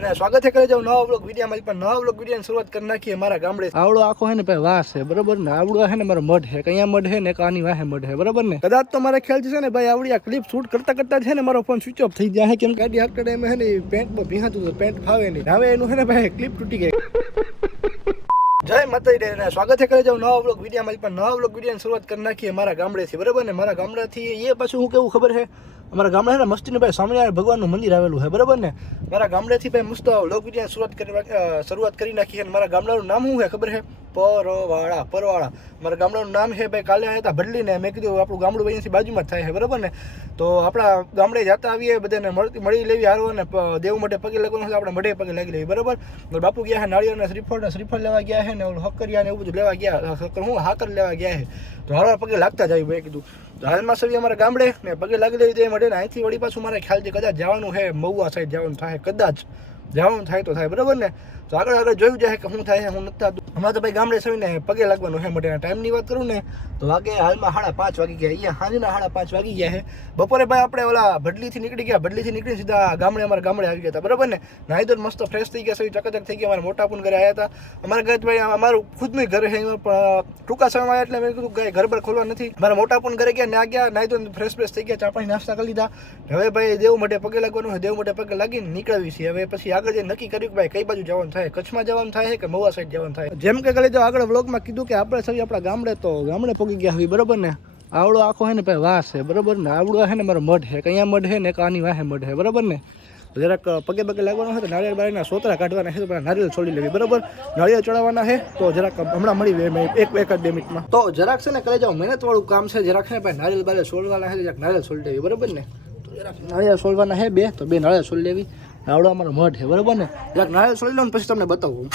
સ્વાગત છે કરે જાવ નવા વ્લોગ વિડીયોમાં પણ નવા વ્લોગ વિડીયોની શરૂઆત કરી નાખીએ મારા ગામડે આવડો આખો હે ને ભાઈ વાસ છે બરોબર ને આવડો હે ને મારો મઢ છે કયા મઢ હે ને કાની વાહે મઢ છે બરોબર ને કદાચ તો મારા ખ્યાલ છે ને ભાઈ આવડી આ ક્લિપ શૂટ કરતા કરતા છે ને મારો ફોન સ્વિચ ઓફ થઈ જાય કેમ ગાડી હાથ ટાઈમે હે ને પેન્ટમાં ભીહાતું તો પેન્ટ ફાવે નહીં હવે એનું હે ને ભાઈ ક્લિપ તૂટી ગઈ જય માતાજી ને સ્વાગત છે કરે જાવ નવા વ્લોગ વિડીયોમાં પણ નવા વ્લોગ વિડીયોની શરૂઆત કરી નાખીએ મારા ગામડેથી બરોબર ને મારા ગામડાથી એ પાછું હું કેવું ખબર છે અમારા ગામડા છે ને મસ્તીને ભાઈ સ્વામિનારાયણ ભગવાનનું મંદિર આવેલું છે બરોબર ને મારા ગામડેથી ભાઈ મસ્ત વ્લોગ વિડીયોની શરૂઆત કરી નાખી અને મારા ગામડાનું નામ શું છે ખબર છે પરવાળા મારા ગામડાનું નામ છે ભાઈ કાલે આવ્યા હતા બદલીને મેં કીધું આપણું ગામડું અહીંયાથી બાજુમાં જ થાય છે બરાબર ને તો આપણા ગામડે જતા આવીએ બધાને મળી લેવી હારો અને દેવ માટે પગે લાગવાનું છે આપણે મઢે પગે લાગી લેવી બરાબર બાપુ ગયા છે નાળિયેર શ્રીફળ લેવા ગયા છે ને હકરિયા ને એવું બધું લેવા ગયા હાકર લેવા ગયા છે તો હારવાર પગે લાગતા જ આવી મેં કીધું તો હાલમાં સવી અમારા ગામડે ને પગે લાગી લેવી તે મળે ને અહીંથી વળી પાછું મારે ખ્યાલ છે કદાચ જવાનું છે મહુવા સાઈડ જવાનું થાય કદાચ જવાનું થાય તો થાય બરાબર ને તો આગળ જોયું જાય કે શું થાય હું નથી થતું હમણાં તો ભાઈ ગામડે સવીને પગે લાગવાનું છે માટે ટાઈમની વાત કરું ને તો વાગે હાલમાં 5:30 વાગી ગયા અહીંયા સાંજના 5:30 વાગી ગયા છે બપોરે ભાઈ આપણે ઓલા ભડલીથી નીકળી ગયા ભડલીથી નીકળી સીધા ગામડે અમારા ગામડે આવી ગયા હતા બરાબર ને નાહી ધોઈને મસ્ત ફ્રેશ થઈ ગયા સવી ચકાચક થઈ ગયા અમારા મોટા પણ ઘરે આવ્યા હતા અમારા ઘરે ભાઈ અમારું ખુદનું ઘર છે પણ ટૂંકા સમયમાં આવ્યા એટલે મેં કીધું ઘર પર ખોલવા નથી મારા મોટા પણ ઘરે ગયા ના ગયા નાહી ધોઈને ફ્રેશ થઈ ગયા ચા પાણી નાસ્તા કરી લીધા હવે ભાઈ દેવ માટે પગે લાગવાનું હોય દેવ માટે પગે લાગીને નીકળવી છે હવે પછી આગળ જે નક્કી કર્યું કે ભાઈ કઈ બાજુ જવાનું થાય કચ્છમાં જવાનું થાય કે મહુવા સાઈડ જવાનું થાય જેમ કે કરે જો આગળ વ્લોગમાં કીધું કે આપણે સવી આપણા ગામડે પગી ગયા હોય બરોબર ને આવડો આખો હે ને ભાઈ વાસ છે બરોબર ને આવડો હે ને મારો મઢ છે કયા મઢ છે ને કાની વાહે મઢ છે બરોબર ને જરાક પગે લાગવાનો હોય તો નાળિયેર બાળીના સોતરા કાઢવાના છે તો પેલા નારિયેળ છોડી લેવી બરોબર નાળિયેર ચડાવવાના છે તો જરાક હમણાં મળી એક 2 મિનિટમાં તો જરાક છે ને કરે જાવ મહેનત વાળું કામ છે જરાક છે ભાઈ નારિયેળ બાળે છોડવાના છે જરાક નારિયેળ છોડી લેવી બરોબર ને તો જરાક નાળિયેર છોડવાના છે 2 તો 2 નાળિયેર છોડી લેવી આવડો અમારો મઢ છે બરોબર ને જરાક નાળિયેર છોડી લો ને પછી તમને બતાવું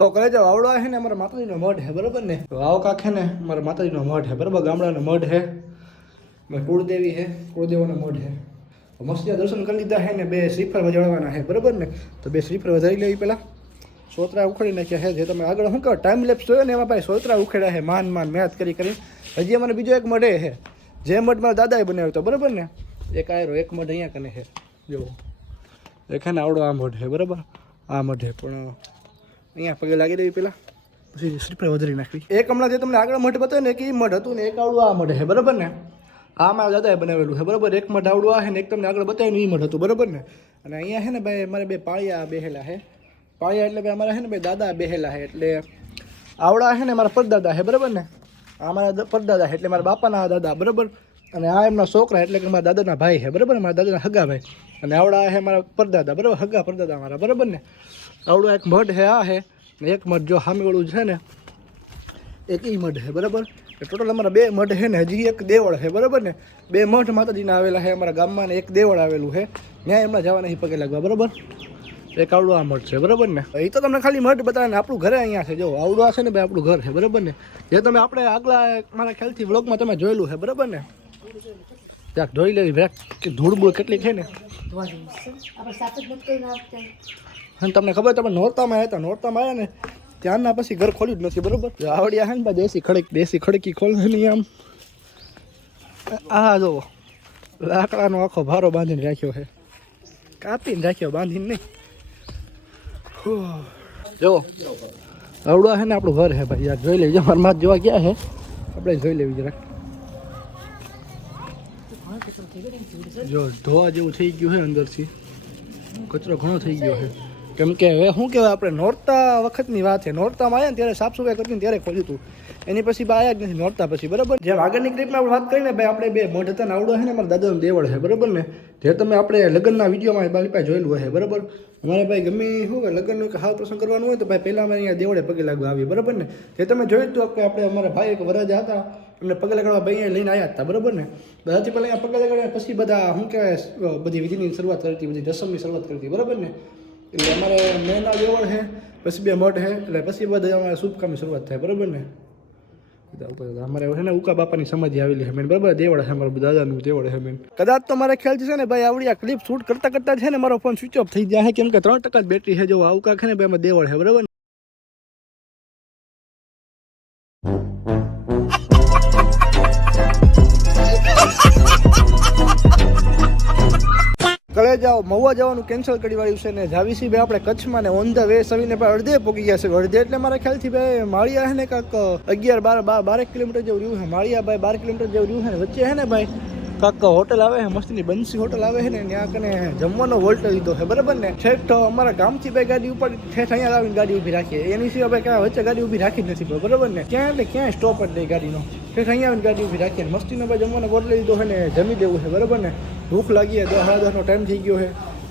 તો કહે જાવ આવડો છે ને અમારા માતાજીનો મઢ છે બરોબર ને તો આવો કાંક છે ને મારા માતાજીનો મઢ છે બરાબર ગામડાનો મઢ છે કુળદેવી છે કુળદેવોનો મઢ છે મસ્તી દર્શન કરી લીધા છે ને 2 શ્રીફળ વજાડવાના છે બરાબર ને તો 2 શ્રીફળ વધારી લેવી પહેલાં સોતરા ઉખડી નાખ્યા છે જે તમે આગળ શું કહો ટાઈમ લેપ્સ જોયો ને એમાં ભાઈ સોતરા ઉખેડ્યા છે માન મહેનત કરી હજી અમારે બીજો એક મઢ છે જે મઢ મારા દાદાએ બનાવ્યો હતો બરાબર ને એક આયરો એક મઢ અહીંયા કને છે જો એક છે ને આવડો આ મઢ છે બરાબર આ મઢ છે પણ અહીંયા પગે લાગી દેવી પહેલાં પછી શ્રીફળ વધારી નાખવી એક હમણાં જે તમને આગળ મઢ બતાવ્યું ને કે એ મઢ હતું ને એક આવડું આ મઢ છે બરાબર ને આ મારા દાદાએ બનાવેલું છે બરાબર એક મઢ આવડું આ છે ને એક તમને આગળ બતાવ્યું એ મઢ હતું બરાબર ને અને અહીંયા છે ને ભાઈ મારે 2 પાળિયા બેહેલા છે પાળિયા એટલે ભાઈ અમારા છે ને ભાઈ દાદા બેહેલા છે એટલે આવડા છે ને મારા પરદાદા છે બરાબર ને આ મારા પરદાદા છે એટલે મારા બાપાના દાદા બરાબર અને આ એમના છોકરા એટલે કે મારા દાદાના ભાઈ છે બરાબર મારા દાદાના હગા ભાઈ અને આવડા છે મારા પરદાદા બરાબર હગા પરદાદા મારા બરાબર ને આવડો એક મઢ છે આ છે ને એક મઢ જો સામેવાળું છે ને એક ઈ મઢ છે બરાબર ટોટલ અમારા 2 મઢ છે ને હજી એક દેવળ છે બરાબર ને 2 મઠ માતાજીના આવેલા છે અમારા ગામમાં ને એક દેવળ આવેલું છે ત્યાં એમના જવાના પગે લાગવા બરાબર એક આવડું આ મઠ છે બરાબર ને એ તો તમને ખાલી મઠ બતાવે ને આપણું ઘરે અહીંયા છે જો આવડું આ છે ને ભાઈ આપણું ઘર છે બરાબર ને જે તમે આપણે આગલા મારા ખ્યાલથી વ્લોગમાં તમે જોયેલું છે બરાબર ને ત્યાં જોઈ લેવી ભાઈ કે ધૂળ કેટલી છે ને અને તમને ખબર તમે નોરતામાં આવ્યા ને ત્યારના પછી ઘર ખોલ્યું જ નથી બરાબર આવડિયા છે ને ભાઈ દેશી ખડકી ખોલ નહીં આમ આ જો લાકડાનો આખો ભારો બાંધીને રાખ્યો છે કાપીને રાખ્યો બાંધીને નહીં જો આવડું છે ને આપણું ઘર છે ભાઈ યાર જોઈ લેજો મારા માથ જોવા ગયા છે આપણે જોઈ લેવી જરાક જો ધોવા જેવું થઈ ગયું છે અંદરથી કચરો ઘણો થઈ ગયો છે કેમ કે હવે શું કહેવાય આપણે નોરતા વખતની વાત છે નોરતામાં આવ્યા ને ત્યારે સાફ સફાઈ કરતી ત્યારે ખોલ્યું હતું એની પછી આવ્યા જ નથી નોરતા પછી બરાબર જેમ આગળની ક્લિપમાં આપણે વાત કરીને ભાઈ આપણે 2 મઢ હતા ને આવડો છે ને મારા દાદાનું દેવળ છે બરાબર ને જે તમે આપણે લગ્નના વિડીયોમાં મારી પાસે જોયેલું હશે બરાબર અમારે ભાઈ ગમે શું હોય લગ્નનું કે હાવ પ્રસંગ કરવાનું હોય તો ભાઈ પહેલાં અમે અહીંયા દેવળે પગે લાગવા આવીએ બરાબર ને જે તમે જોયું હતું કે આપણે અમારા ભાઈ એક વરરાજા હતા એમને પગે લગાડવા ભાઈ અહીંયા લઈને આવ્યા હતા બરાબર ને બધાથી પહેલાં અહીંયા પગે લગાડ્યા પછી બધા શું કહેવાય બધી વિધિની શરૂઆત કરતી બધી રસમની શરૂઆત કરતી બરાબર ને એટલે અમારે મેના દેવળ છે પછી 2 મઠ છે એટલે પછી બધા અમારે શુભ કામની શરૂઆત થાય બરાબર ને અમારે છે ને ઉકા બાપાની સમાધિ આવેલી છે મેન બરાબર દેવળ છે અમારા દાદાનું દેવળ છે મેન કદાચ તો મારા ખ્યાલથી છે ને ભાઈ આવડી આ ક્લિપ શૂટ કરતા કરતા છે ને મારો ફોન સ્વિચ ઓફ થઈ જાય કેમ કે 3% જ બેટરી છે જો આવું કાંક છે ને ભાઈ એમાં દેવળ છે બરાબર જાઓ મહુવા જવાનું કેન્સલ કરી વાળ્યું છે ને જાવી છીએ ભાઈ આપણે કચ્છમાં ને ઓન ધ વે સવીને ભાઈ અડધે પહોંચી ગયા છે અડધે એટલે મારા ખ્યાલથી ભાઈ માળિયા હે ને કાંક 11-12 કિલોમીટર જેવું રહ્યું છે માળિયા ભાઈ 12 કિલોમીટર જેવું રહ્યું છે ને વચ્ચે હે ને ભાઈ કાંક હોટલ આવે છે મસ્તીની બંસી હોટલ આવે છે ને ત્યાં કને જમવાનો હોલ્ટ લીધો છે બરાબર ને ઠેઠ અમારા ગામથી ભાઈ ગાડી ઉપર ઠેઠ અહીંયા લાવીને ગાડી ઊભી રાખીએ એની સિવાય ભાઈ ક્યાં વચ્ચે ગાડી ઊભી રાખી જ નથી બરાબર ને ક્યાં એટલે ક્યાંય સ્ટોપ જ નહીં ગાડીનો ઠેઠ અહીંયા આવીને ગાડી ઊભી રાખીએ મસ્તીનો ભાઈ જમવાનો હોલ્ટ લીધો છે ને જમી દેવું છે બરાબર ને ભૂખ લાગી 10-10:30 ટાઈમ થઈ ગયો છે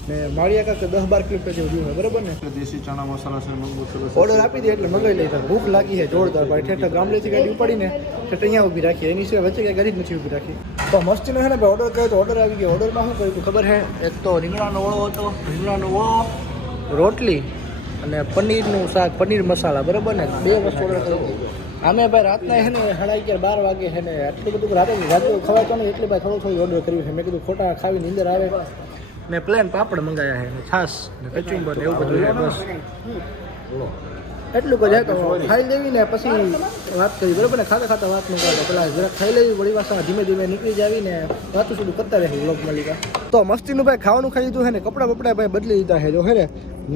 ને માળિયા કાંક 10-12 કિલોમીટર જેવું રહ્યું છે બરાબર ને દેશી ચણા મસાલા છે મગબૂત ઓર્ડર આપી દે એટલે મંગાવી લઈ ભૂખ લાગી છે જોરદાર ભાઈ ઠેઠ ગામડેથી ગાડી ઉપાડીને ઠેઠ અહીંયા ઊભી રાખીએ એની સિવાય વચ્ચે ક્યાંય ગાડી જ નથી ઊભી રાખી તો મસ્તીનો છે ને ભાઈ ઓર્ડર કર્યો તો ઓર્ડર આવી ગયો ઓર્ડરમાં શું કર્યું ખબર છે એક તો રીંગણાનો ઓળો હતો રીંગણાનો ઓળો રોટલી અને પનીરનું શાક પનીર મસાલા બરાબર ને 2 વસ્તુ ઓર્ડર કર્યો આમે ભાઈ રાતના છે ને 11:30-12 વાગે છે ને આટલું બધું રાતે ખવાતો નહીં એટલે ભાઈ થોડું ઓર્ડર કર્યું છે મેં કીધું ખોટા ખાવી નીંદર આવે ને પ્લેન પાપડ મંગાવ્યા છે ને છાશ ને કચુંબર ને એવું બધું છે બસ એટલું બધું તો ખાઈ લેવી ને પછી વાત કરી બરાબર ને ખાતા વાત મંગાવતા પેલા જરાક ખાઈ લેવી વળી વાસા ધીમે ધીમે નીકળી જાવી ને વાતું સુધી કરતા રહે વ્લોગ માલિકા તો મસ્તીનું ભાઈ ખાવાનું ખાઈ લીધું છે ને કપડાં બપડા ભાઈ બદલી લીધા છે જો હે ને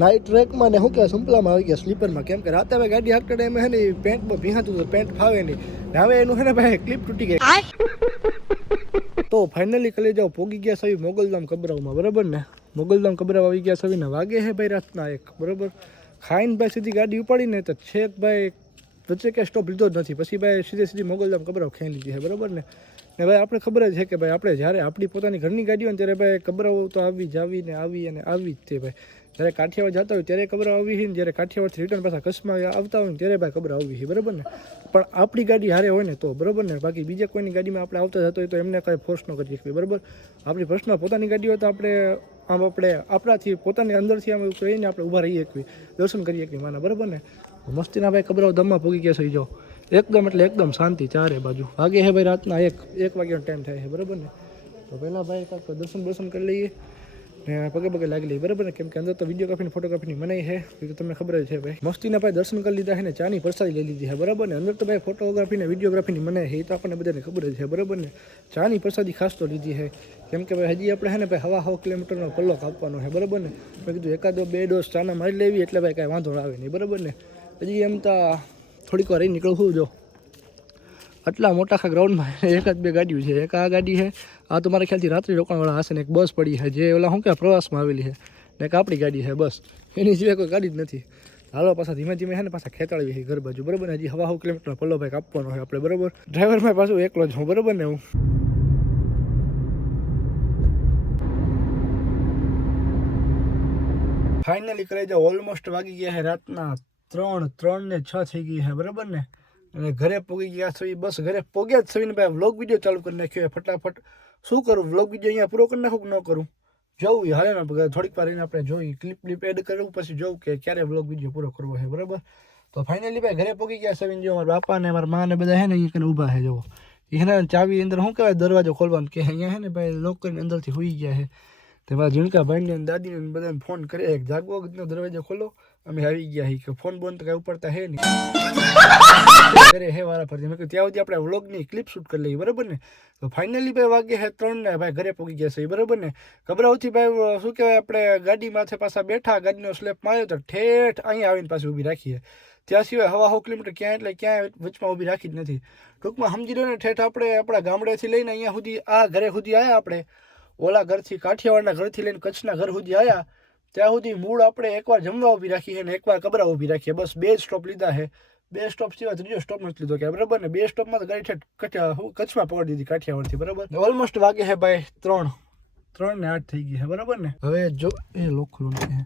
નાઇટ ટ્રેકમાં ને શું કહેવાય સંપલામાં આવી ગયા સ્લીપરમાં કેમ કે રાતે હવે ગાડી હાંકતા ટાઈમે છે ને પેન્ટમાં ભીહાતું તો પેન્ટ ફાવે નહીં હવે એનું છે ને ભાઈ ક્લિપ તૂટી ગઈ તો ફાઇનલી કલે જાઓ પોગી ગયા સવી મોગલધામ કબરાવમાં બરાબર ને મોગલધામ કબરાવ આવી ગયા સવીને વાગે છે ભાઈ રાતના 1 બરાબર ખાઈને ભાઈ સીધી ગાડી ઉપાડીને તો છેક ભાઈ વચ્ચે ક્યાંય સ્ટોપ લીધો જ નથી પછી ભાઈ સીધી મોગલધામ કબરાવ ખાઈ લીધી છે બરાબર ને ભાઈ આપણે ખબર જ છે કે ભાઈ આપણે જ્યારે આપણી પોતાની ઘરની ગાડી હોય ને ત્યારે ભાઈ કબરાવ તો આવી જ આવી અને આવી જ તે ભાઈ જ્યારે કાઠિયાવાડ જતા હોય ત્યારે કબરાવ આવી છે ને જ્યારે કાઠિયાવાડથી રિટર્ન પાછા કચ્છમાં આવતા હોય ને ત્યારે ભાઈ કબરાવ આવી છે બરાબર ને પણ આપણી ગાડી હારે હોય ને તો બરાબર ને બાકી બીજા કોઈની ગાડીમાં આપણે આવતા જતો હોય તો એમને કાંઈ ફોર્સ ન કરી શકીએ બરાબર આપણી પર્સનલ પોતાની ગાડી હોય તો આપણે આપણાથી પોતાની અંદરથી આમ એવું કહીને આપણે ઊભા રહીએ શકીએ દર્શન કરીએ શકીએ માના બરાબર ને મસ્તીના ભાઈ કબરાવ ધમમાં પૂગી ગયા છે જો એકદમ એટલે એકદમ શાંતિ ચારે બાજુ વાગે છે ભાઈ રાતના 1 વાગ્યાનો ટાઈમ થાય છે બરાબર ને તો પહેલાં ભાઈ કાંઈક દર્શન કરી લઈએ ને પગે લાગી લઈએ બરાબર ને કેમ કે અંદર તો વિડીયોગ્રાફીની ફોટોગ્રાફીની મનાઈ છે એ તો તમને ખબર જ છે ભાઈ મસ્તીના ભાઈ દર્શન કરી લીધા છે ને ચાની પ્રસાદી લઈ લીધી છે બરાબર ને અંદર તો ભાઈ ફોટોગ્રાફી ને વિડીયોગ્રાફીની મનાઈ છે એ તો આપણને બધાને ખબર જ છે બરાબર ને ચાની પ્રસાદી ખાસ તો લીધી છે કેમ કે ભાઈ હજી આપણે છે ને ભાઈ 1.5 કિલોમીટરનો પલ્લો કાપવાનો છે બરાબર ને મેં કીધું 1-2 ડોઝ ચાના મારી લેવી એટલે ભાઈ કાંઈ વાંધો આવે નહીં બરાબર ને હજી એમ તો થોડીક વાર રહી નીકળવું જો આટલા મોટા આખા ગ્રાઉન્ડમાં 1-2 ગાડીઓ છે એક આ ગાડી છે આ તો મારા ખ્યાલથી રાત્રિ રોકાણવાળા હશે ને એક બસ પડી છે જે ઓલા શું કહેવાય પ્રવાસમાં આવેલી છે ને એક આપણી ગાડી છે બસ એની સિવાય કોઈ ગાડી જ નથી હાલો પાછા ધીમે ધીમે છે ને પાછા ખેતાળવી છે ઘર બાજુ બરાબર ને હજી 1.5 કિલોમીટરનો પલ્લો ભાઈ કાપવાનો હોય આપણે બરાબર ડ્રાઈવરમાં પાછું એકલો જ હું બરાબર ને હું ફાઇનલી કરી જાઓ ઓલમોસ્ટ વાગી ગયા છે રાતના 3:06 થઈ ગઈ છે બરાબર ને અને ઘરે પોગી ગયા છો બસ ઘરે પોગ્યા જ છવીને ભાઈ વ્લોગ વિડીયો ચાલુ કરી નાખ્યો ફટાફટ શું કરું વ્લોગ વિડીયો અહીંયા પૂરો કરી નાખું કે ન કરું જોવું હાલે ને થોડીક વાર રહીને આપણે જોઈ ક્લિપ એડ કરવું પછી જોવું કે ક્યારે વ્લોગ વિડીયો પૂરો કરવો છે બરાબર તો ફાઇનલી ભાઈ ઘરે પોગી ગયા છવીને જો મારા બાપા ને મારા મા ને બધા છે ને અહીંયા ઊભા છે જો એના ચાવી અંદર શું કહેવાય દરવાજો ખોલવાનું કે અહીંયા છે ને ભાઈ લોક કરીને અંદરથી હોઈ ગયા છે તે મારા ઝીણકા ભાઈને દાદીને બધાને ફોન કરે જાગવો દરવાજો ખોલો અમે આવી ગયા કે ફોન બોન તો કાંઈ ઉપડતા હે નહીં કરે હે વારા ફરતી મેં કહ્યું ત્યાં સુધી આપણે વ્લોગની ક્લિપ શૂટ કરી લઈએ બરાબર ને તો ફાઇનલી ભાઈ વાગે છે 3 ને ભાઈ ઘરે પહોંચી ગયા છે બરાબર ને કબરાવથી ભાઈ શું કહેવાય આપણે ગાડી માથે પાછા બેઠા ગાડીનો સ્લેપ માર્યો તો ઠેઠ અહીંયા આવીને પાછી ઊભી રાખીએ ત્યાં સિવાય 1.5 કિલોમીટર ક્યાંય એટલે ક્યાંય વચમાં ઊભી રાખી જ નથી ટૂંકમાં સમજી લો ને ઠેઠ આપણે આપણા ગામડેથી લઈને અહીંયા સુધી આ ઘરે સુધી આવ્યા આપણે ઓલા ઘરથી કાઠિયાવાડના ઘરથી લઈને કચ્છના ઘર સુધી આવ્યા ત્યાં સુધી મૂળ આપણે એકવાર જમવા ઊભી રાખીએ અને એકવાર કબરા ઊભી રાખીએ બસ 2 સ્ટોપ લીધા છે 2 સ્ટોપ સિવાય ત્રીજો સ્ટોપ નથી લીધો કે બરાબર ને 2 સ્ટોપમાં તો ગાડી કચ્છમાં પકડી દીધી કાઠિયાવાડથી બરાબર ઓલમોસ્ટ વાગે છે ભાઈ 3:08 થઈ ગઈ છે બરાબર ને હવે જો એ લોકલું છે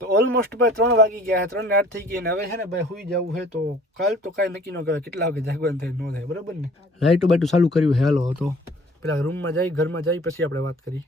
તો ઓલમોસ્ટ ભાઈ 3 વાગી ગયા છે 3:08 થઈ ગઈ ને હવે છે ને ભાઈ સુઈ જવું છે તો કાલ તો કાંઈ નક્કી ન કહેવાય કેટલા વાગે જાગવાનું થાય ન થાય બરાબર ને લાઇટો બાઇટો ચાલુ કર્યું છે હાલો તો પેલા રૂમમાં જઈ ઘરમાં જઈ પછી આપણે વાત કરી